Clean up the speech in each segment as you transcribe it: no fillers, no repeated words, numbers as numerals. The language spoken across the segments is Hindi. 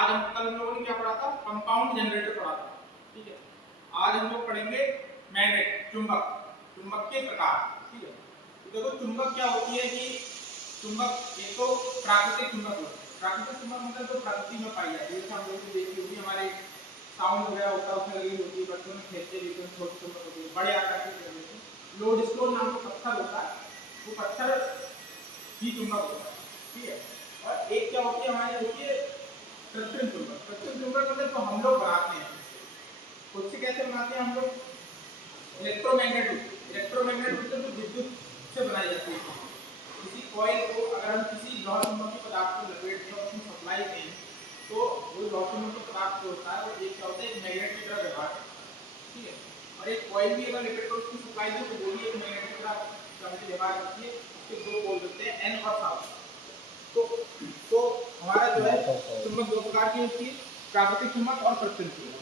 आज हम कल हम लोगों ने क्या पढ़ा था, कंपाउंड जनरेटर पढ़ा था, ठीक है। आज हम लोग पढ़ेंगे मैग्नेट, चुंबक, चुंबक के प्रकार, ठीक है। तो देखो चुंबक क्या होती है कि चुंबक एक तो प्राकृतिक चुंबक होता है। प्राकृतिक चुंबक मतलब जो प्रकृति में पाई जाती है, जैसे हम लोग देखी होगी हमारे साउंड वगैरह होता है उसमें लगी होती है, बच्चों में खेलते भी छोटे चुंबक होती है, बड़े आकार की होती है। लोडस्टोन नाम का पत्थर होता है, वो पत्थर ही चुंबक होता है, ठीक है। और एक क्या होती है हमारी, होती है कृत्रिम चुंबक। कृत्रिम चुंबक मतलब तो हम लोग बनाते हैं, खुद से कैसे बनाते हैं हम लोग, इलेक्ट्रोमैग्नेट होते हैं, तो विद्युत से बनाई जाती है। किसी कॉइल को अगर हम किसी लौह चुंबकीय पदार्थ को लपेट कर उसमें सप्लाई दें, तो वो लौह चुंबकीय पदार्थ जो होता है वो एक क्या होता है, एक मैग्नेट की तरह व्यवहार करता है, ठीक है। और एक कॉइल भी अगर लपेट कर उसको सप्लाई दें तो वो भी एक मैग्नेट की तरह व्यवहार करती है। उसके दो पोल होते हैं, एन और साउथ। तो हमारा जो है चुंबक दो प्रकार की होती है, प्राकृतिक चुंबक और कृत्रिम चुंबक।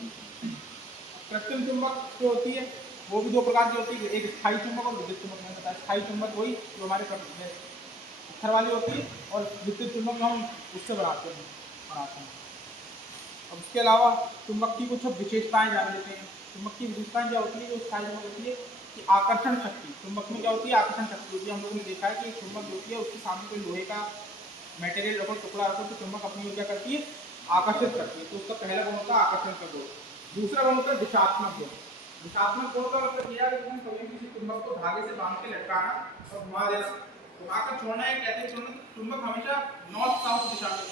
कृत्रिम चुंबक जो होती है वो भी दो प्रकार की होती है, एक स्थायी चुंबक और विद्युत चुंबक। मैंने बताया स्थायी चुंबक वही जो हमारे पत्थर वाली होती है, और विद्युत चुंबक हम उससे बनाते हैं। अब उसके अलावा चुंबक की कुछ विशेषताएं जान लेते हैं। चुंबक की विशेषताएं क्या होती है, जो स्थायी चुंबक होती है कि आकर्षण शक्ति, चुंबक में क्या होती है, आकर्षण शक्ति होती है। हम लोगों ने देखा है कि चुंबक होती है उसके सामने कोई लोहे का मटेरियल रखो, टुकड़ा रखो, तो चुंबक अपनी ओर क्या करती है, आकर्षित करती है। तो उसका पहला गुण होता है आकर्षण का गुण। दूसरा गुण होता है दिशात्मक गुण। दिशात्मक गुण का मतलब यह है कि कभी किसी चुंबक को धागे से बांध के लटकाना और घुमा देना, घुमाकर छोड़ना है, कैसे छोड़ना, चुंबक हमेशा नॉर्थ साउथ दिशा में,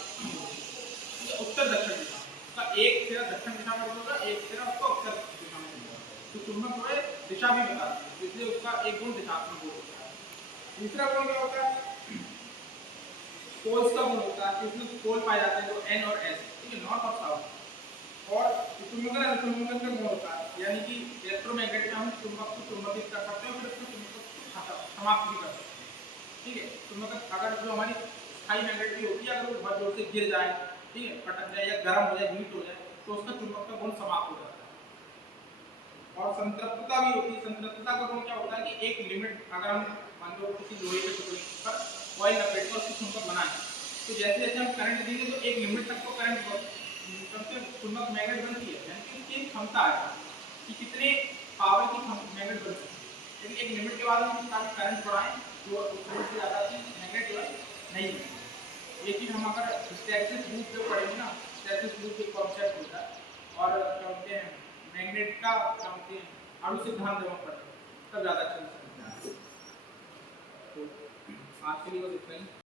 उत्तर दक्षिण दिशा का एक सिरा दक्षिण दिशा में होगा, एक सिरा उसका उत्तर दिशा में होगा। तो चुंबक जो है दिशा भी बताती है, इसलिए उसका एक गुण दिशात्मक गुण होता है। दूसरा गुण क्या होता है, पोल्स का गुण होता है, इसमें पोल पाए जाते हैं जो एन और एस, ठीक है, नॉर्थ और साउथ। और चुंबकन का गुण होता है, यानी कि इलेक्ट्रोमैग्नेट में हम चुंबक को चुंबकित कर सकते हैं, फिर उसको चुंबक को समाप्त भी कर सकते हैं, ठीक है। चुंबक अगर जो हमारी स्थायी मैग्नेट की होती है, अगर वो बहुत जोर से गिर जाए, ठीक है, पटक जाए या गर्म हो जाए, हीट हो जाए, तो उसका चुंबक का गुण समाप्त हो जाता है। और संतृप्तता भी होती है। संतृप्तता का गुण क्या होता है कि एक लिमिट, अगर हम मान लो किसी लोहे के टुकड़े पर कॉइल लपेट कर उसको चुंबक बनाए, तो जैसे जैसे हम करंट देंगे तो एक लिमिट तक तो करंट चुंबक मैग्नेट बनती है, यानी कि उसकी क्षमता है कि कितने पावर की मैग्नेट बन सकती है। लेकिन एक लिमिट के बाद हम काफी करंट बढ़ाएं जो उस लिमिट से ज़्यादा मैग्नेट जो है नहीं बनती। ये चीज़ हम अगर हिस्टैरिसीस लूप पे पढ़ेंगे ना, हिस्टैरिसीस लूप एक कॉन्सेप्ट होता है, और क्या बोलते हैं मैग्नेट का क्या बोलते हैं अणु सिद्धांत जब हम पढ़ते हैं तब ज़्यादा अच्छा समझ में आता है। तो आज के लिए बस इतना ही।